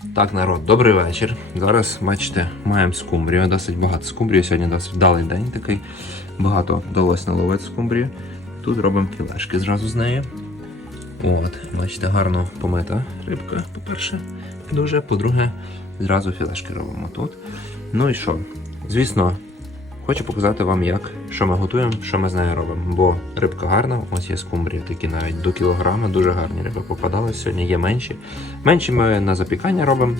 Так, народ, добрий вечір. Зараз, бачите, маємо скумбрію. Досить багато скумбрії. Сьогодні досить вдалий день такий. Багато вдалося наловити скумбрію. Тут робимо філешки зразу з неї. От, бачите, гарно помита рибка, по-перше, дуже. По-друге, зразу філешки робимо тут. Ну і що? Звісно, хочу показати вам, як, що ми готуємо, що ми з нею робимо. Бо рибка гарна, ось є скумбрії, такі навіть до кілограма, дуже гарні риби попадались. Сьогодні є менші. Менші ми на запікання робимо.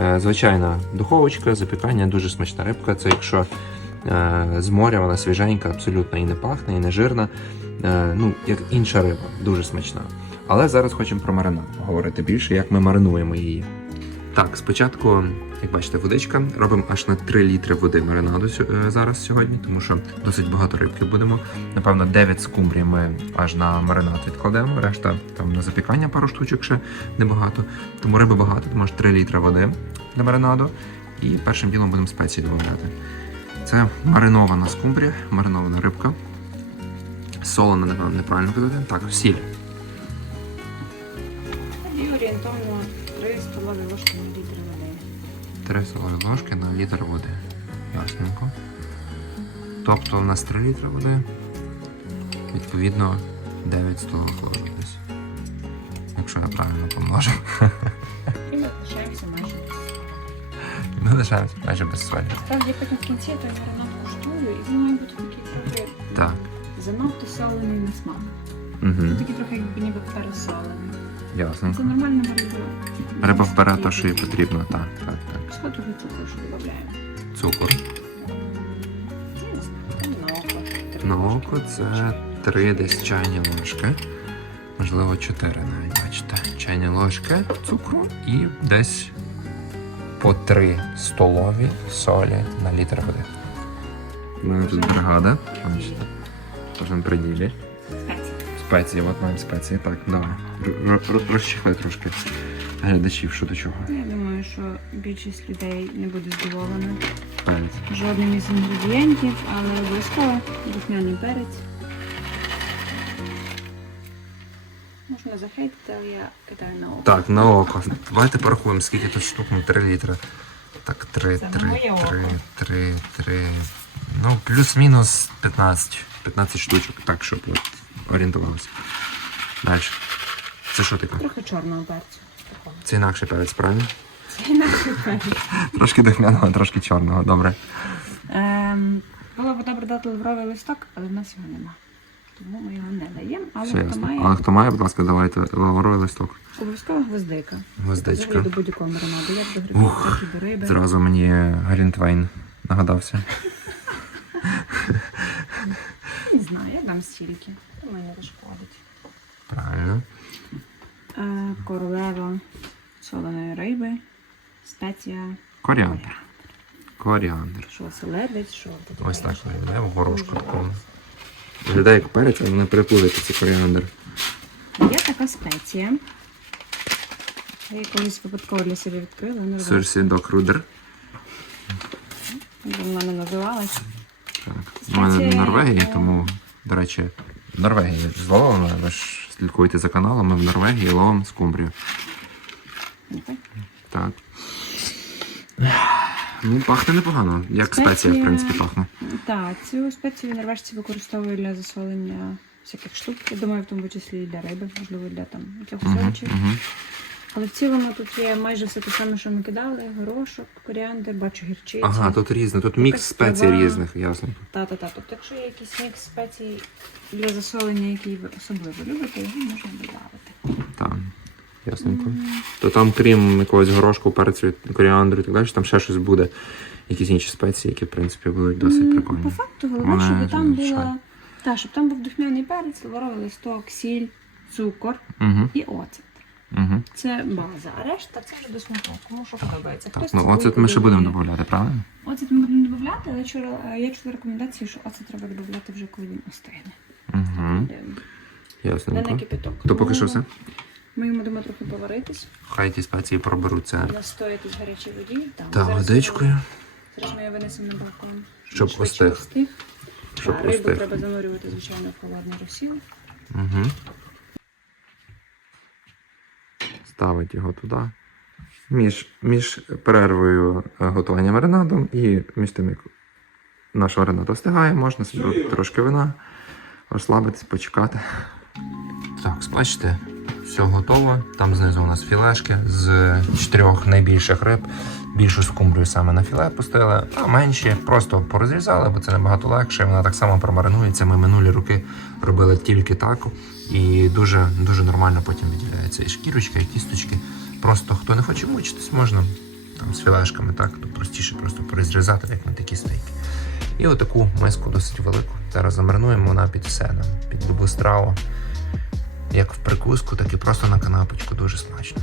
Е, Звичайна духовочка, запікання, дуже смачна рибка. Це якщо е, з моря вона свіженька, абсолютно і не пахне, і не жирна. Е, ну, як інша риба, дуже смачна. Але зараз хочемо про маринад говорити більше, як ми маринуємо її. Так, спочатку, як бачите, водичка. Робимо аж на 3 літри води маринаду е, зараз сьогодні, тому що досить багато рибки будемо. Напевно, 9 скумбрій ми аж на маринад відкладемо. Решта там на запікання пару штучок ще небагато. Тому риби багато, тому аж 3 літри води для маринаду. І першим ділом будемо спеції додавати. Це маринована скумбрія, маринована рибка. Солона, напевно, неправильно казати. Так, сіль. І орієнтовно 3 столові ложки на літр води. 3 столові ложки на літр води. Ясненько. Тобто у нас 3 літри води. Відповідно 9 столових ложок десь. Якщо я правильно помножив. І ми лишаємося майже. без. Ми лишаємося майже без солі. Справді потім в кінці той маринад куштую, і він має бути такий трохи Так. занадто солений на смак. Угу. Такий трохи ніби пересолений. Це Ясненько. нормальна риба. Риба вбере те, що їй потрібно. Так, так, так. Сходовий цукор, що додаємо. Цукор. На око. Три це 3 десь чайні ложки. Можливо, 4 навіть, бачите. Чайні ложки цукру і десь по 3 столові солі на літр води. У тут бригада. Бачите. В кожному приділі. Спеції. От маємо спеції. Так, давай. Р- р- Розчихай трошки глядачів, що до чого. Я думаю, що більшість людей не буде здивована Перець. жодним із інгредієнтів, але обов'язково духмяний перець. Можна захейтити, але я кидаю на око. Так, на око. Давайте порахуємо, скільки тут штук, ну 3 літри. Так, 3, Це на 3, моє 3, око. 3, 3. Ну, плюс-мінус 15. 15 штучок, так, щоб от орієнтувалося. Далі. Це що таке? Трохи чорного перцю. Це інакший перець, правильно? Це інакший перець. Трошки духмяного, трошки чорного, добре. Ем, було б добре дати лавровий листок, але в нас його нема. Тому ми його не даємо, але Все хто ясно. має, Але хто має, будь ласка, давайте лавровий листок. обов'язково гвоздика. Гвоздичка. Взагалі до будь-якого маринаду, як до грибів, Ух, так і до риби. Зразу мені Глінтвейн нагадався. Не знаю, я дам стільки. Думаю, не зашкодить. Правильно. Е, королева соленої риби, спеція, Коріандр. Коріандр. що оселедець, що тут. Ось так виглядає в горошку такому. Виглядає як перець, але не переплутайте, це коріандр. Є така спеція. Я колись випадково для себе відкрила, Сирсі до крудер. вона не називалась. Так. У мене в Норвегії, е, тому, до речі, Норвегії зловами, ви ж слідкуйте за каналом, ми в Норвегії ловимо скумбрію. Так. Ну, пахне непогано, як спеція, в принципі, пахне. Так, цю спецію норвежці використовують для засолення всяких штук. Я думаю, в тому числі і для риби, можливо, для там якихось Угу, овочів. угу. Але в цілому тут є майже все те саме, що ми кидали: горошок, коріандр, бачу гірчицю. Ага, тут різне, тут мікс спецій різних, ясно. Та-та-та. Тобто, якщо є якийсь мікс спецій для засолення, який ви особливо любите, його можна додати. Так, ясненько. То там, крім якогось горошку, перцю, коріандру і так далі, там ще щось буде. Якісь інші спеції, які, в принципі, будуть досить прикольні. По факту, головне, щоб там була. Та, щоб там був духмяний перець, лавровий листок, сіль, цукор Угу, і оцет. Угу. Це база, а решта це вже до смаку, кому що подобається. Хтось Ну, оцет ми ще будемо додати, правильно? Оцет ми будемо додати, але чула- е, я чула рекомендації, що оцет треба додати вже коли він остигне. Угу. Де- Не на кипяток. То поки що все. Ми йому дамо трохи поваритись, Хай ті спеції проберуться настоятись в гарячій воді. Там, та водичкою, Зараз ми його винесемо на балкон. Щоб остиг. щоб рибу треба занурювати, звичайно, в холодний розсіл. Угу. Ставить його туди. між, між перервою е, готування маринадом і між тим, як наш маринад остигає, можна собі трошки вина, розслабитись, почекати. Так, бачите, все готово. Там знизу у нас філешки з чотирьох найбільших риб. Більшу скумбрію саме на філе пустили, а менші просто порозрізали, бо це набагато легше. Вона так само промаринується. Ми минулі роки робили тільки так. І дуже, дуже нормально потім відділяється і шкірочка, і кісточки. Просто хто не хоче мучитись, можна там з філешками, так, то простіше просто порозрізати, як на такі стейки. І отаку миску досить велику. Зараз замаринуємо вона під все нам, під любу страву. Як в прикуску, так і просто на канапочку дуже смачно.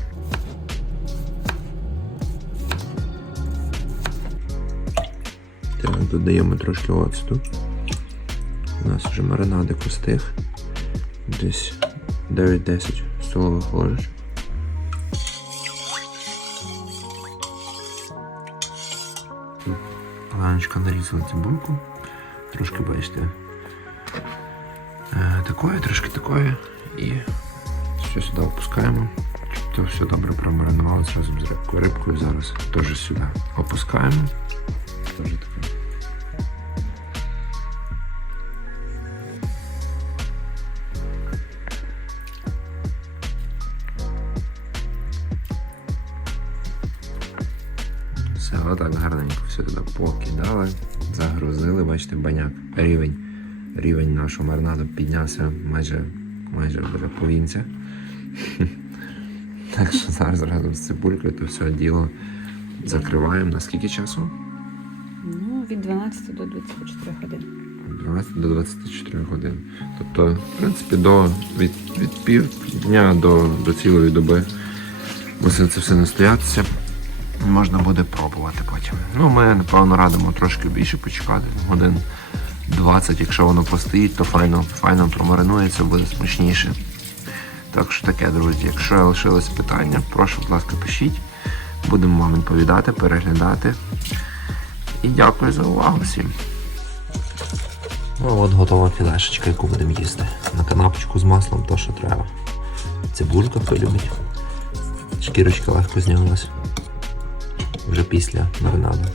Так, додаємо трошки оцту. У нас вже маринадик остиг. Десь 9-10 столових ложечок. Ланочка нарізала цибульку. Трошки бачите. е, Такої, трошки такої. І все сюди опускаємо. Щоб то все добре промаринувалося разом з рибкою. Рибкою зараз теж сюди опускаємо. Отак гарненько все туди покидали, загрузили, бачите, баняк. Рівень, рівень нашого марнаду піднявся майже, майже до повінця. Так що зараз разом з цибулькою то все діло закриваємо. На скільки часу? Ну, від 12 до 24 годин. 12 до 24 годин. Тобто, в принципі, до, від, від пів дня до, до цілої доби мусить це все настоятися. Можна буде пробувати потім. Ну, ми, напевно, радимо трошки більше почекати, годин 20, якщо воно постоїть, то файно, файно промаринується, буде смачніше. Так що таке, друзі, якщо лишились питання, прошу, будь ласка, пишіть. Будемо вам відповідати, переглядати. І дякую за увагу всім. Ну от готова філешечка, яку будемо їсти. На канапочку з маслом, то що треба. Цибулька, хто любить. Шкірочка легко знялась. Вже після маринаду.